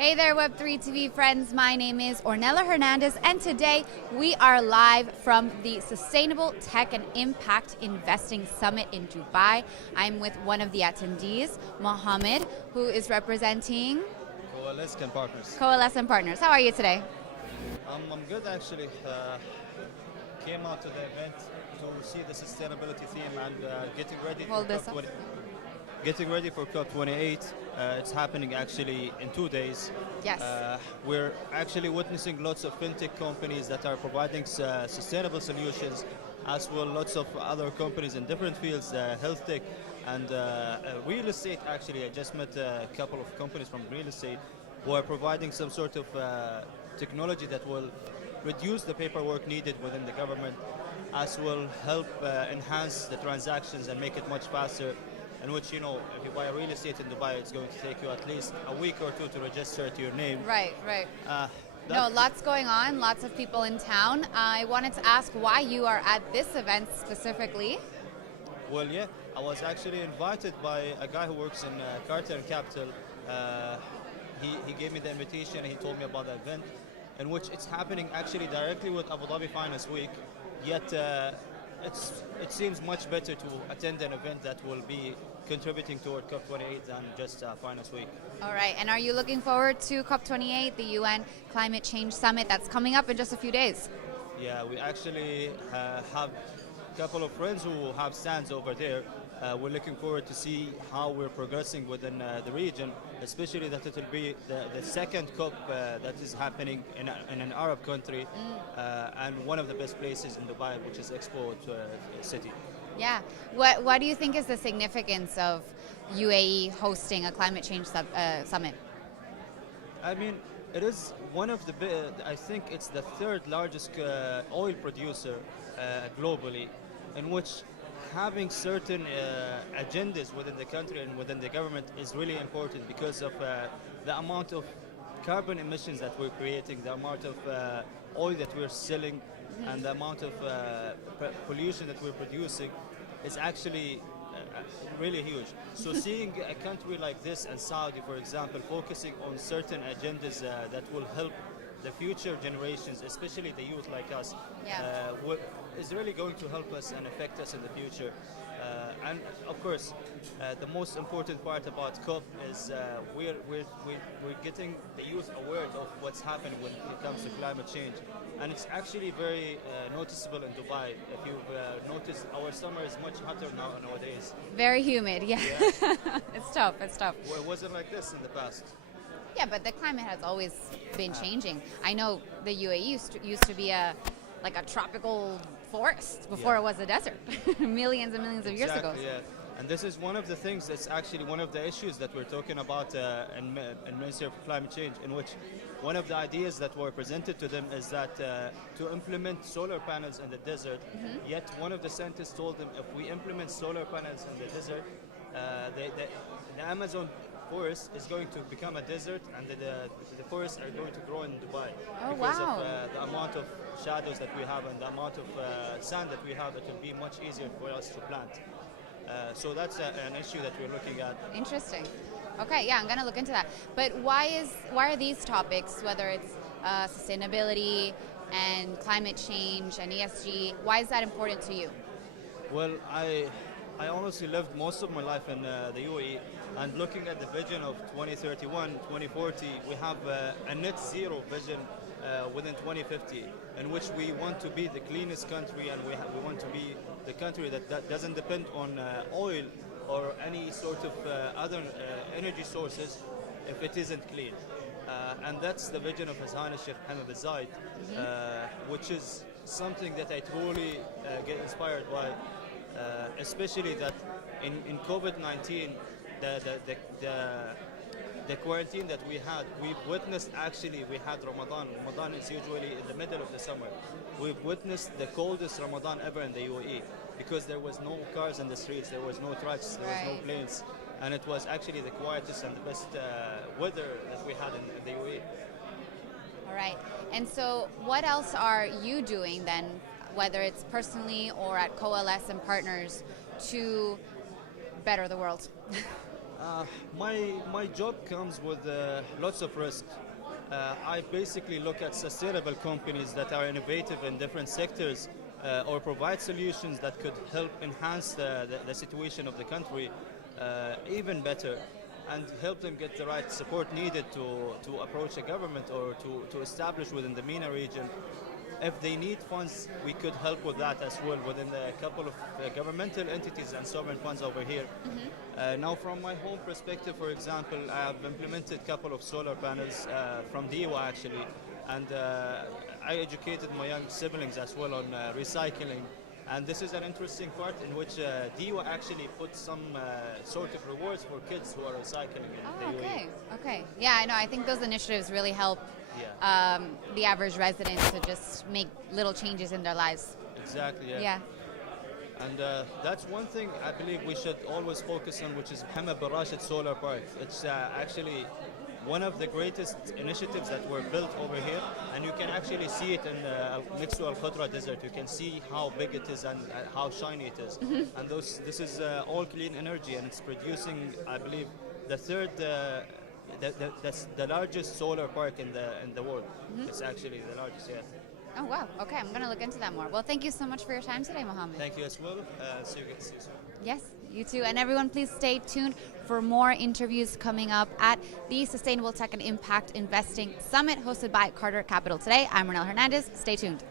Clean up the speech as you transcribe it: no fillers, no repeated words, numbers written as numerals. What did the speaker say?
Hey there, Web3 TV friends. My name is Ornella Hernandez, and today we are live from the Sustainable Tech and Impact Investing Summit in Dubai. I'm with one of the attendees, Mohammad, who is representing Coalesce and Partners. Coalesce and Partners. How are you today? I'm good actually. Came out to the event to see the sustainability theme and getting ready Hold for this up. Getting ready for COP28. It's happening actually in 2 days. Yes. We're actually witnessing lots of fintech companies that are providing sustainable solutions, as well lots of other companies in different fields, health tech and real estate. Actually, I just met a couple of companies from real estate who are providing some sort of technology that will reduce the paperwork needed within the government, as will help enhance the transactions and make it much faster. In which, you know, if you buy a real estate in Dubai, it's going to take you at least a week or two to register to your name. Right. No, lots going on, lots of people in town. I wanted to ask why you are at this event specifically. Well, yeah, I was actually invited by a guy who works in Carter and Capital. He gave me the invitation and he told me about the event, in which it's happening actually directly with Abu Dhabi Finance Week, yet it seems much better to attend an event that will be contributing toward COP28 than just Finance Week. All right, and are you looking forward to COP28, the UN Climate Change Summit that's coming up in just a few days? Yeah, we actually have a couple of friends who have stands over there. We're looking forward to see how we're progressing within the region, especially that it will be the second COP that is happening in an Arab country, and one of the best places in Dubai, which is Expo City. Yeah. What do you think is the significance of UAE hosting a climate change summit? I mean, it is one of the, I think it's the third largest oil producer globally, in which having certain agendas within the country and within the government is really important because of the amount of carbon emissions that we're creating, the amount of oil that we're selling, and the amount of pollution that we're producing is actually really huge. So seeing a country like this and Saudi, for example, focusing on certain agendas that will help the future generations, especially the youth like us, is really going to help us and affect us in the future. And of course, the most important part about COP is we're getting the youth aware of what's happening when it comes to climate change. And it's actually very noticeable in Dubai. If you've noticed, our summer is much hotter nowadays. Very humid, yeah. It's tough. Well, it wasn't like this in the past. Yeah, but the climate has always been changing. I know the UAE used to be a tropical forest before it was a desert, millions and millions of years ago. Yeah. And this is one of the things that's actually one of the issues that we're talking about in Ministry of Climate Change, in which one of the ideas that were presented to them is that to implement solar panels in the desert, yet one of the scientists told them if we implement solar panels in the desert, the Amazon forest is going to become a desert, and the forests are going to grow in Dubai because of the amount of shadows that we have and the amount of sand that we have. It will be much easier for us to plant. So that's an issue that we're looking at. Interesting. Okay, yeah, I'm going to look into that. But why are these topics, whether it's sustainability and climate change and ESG, why is that important to you? Well, I honestly lived most of my life in the UAE, and looking at the vision of 2031, 2040, we have a net zero vision within 2050, in which we want to be the cleanest country, and we want to be the country that doesn't depend on oil or any sort of other energy sources if it isn't clean. And that's the vision of His Highness Sheikh Mohammed bin Zayed, which is something that I truly get inspired by, especially that in COVID-19, the quarantine that we've witnessed, actually we had Ramadan. Ramadan is usually in the middle of the summer. We've witnessed the coldest Ramadan ever in the UAE because there was no cars in the streets, there was no trucks, there was no planes, and it was actually the quietest and the best weather that we had in the UAE. All right, and so what else are you doing then, whether it's personally or at Coalesce and Partners, to better the world? My job comes with lots of risk. I basically look at sustainable companies that are innovative in different sectors or provide solutions that could help enhance the situation of the country even better and help them get the right support needed to approach a government or to establish within the MENA region. If they need funds, we could help with that as well within a couple of governmental entities and sovereign funds over here. Now, from my home perspective, for example, I have implemented a couple of solar panels from DIWA actually, and I educated my young siblings as well on recycling. And this is an interesting part in which DIWA actually puts some sort of rewards for kids who are recycling in the UAE. Okay. Yeah, I know. I think those initiatives really help the average resident to just make little changes in their lives. Exactly, Yeah. And that's one thing I believe we should always focus on, which is Mohammed bin Rashid Solar Park. It's actually one of the greatest initiatives that were built over here, and you can actually see it in next to Al Khadra Desert. You can see how big it is and how shiny it is. And this is all clean energy, and it's producing, I believe, the third. That's the largest solar park in the world. It's actually the largest, yeah. Oh, wow. Okay, I'm going to look into that more. Well, thank you so much for your time today, Mohammed. Thank you as well. See you soon. Yes, you too. And everyone, please stay tuned for more interviews coming up at the Sustainable Tech and Impact Investing Summit hosted by Carter Capital today. I'm Ornella Hernandez. Stay tuned.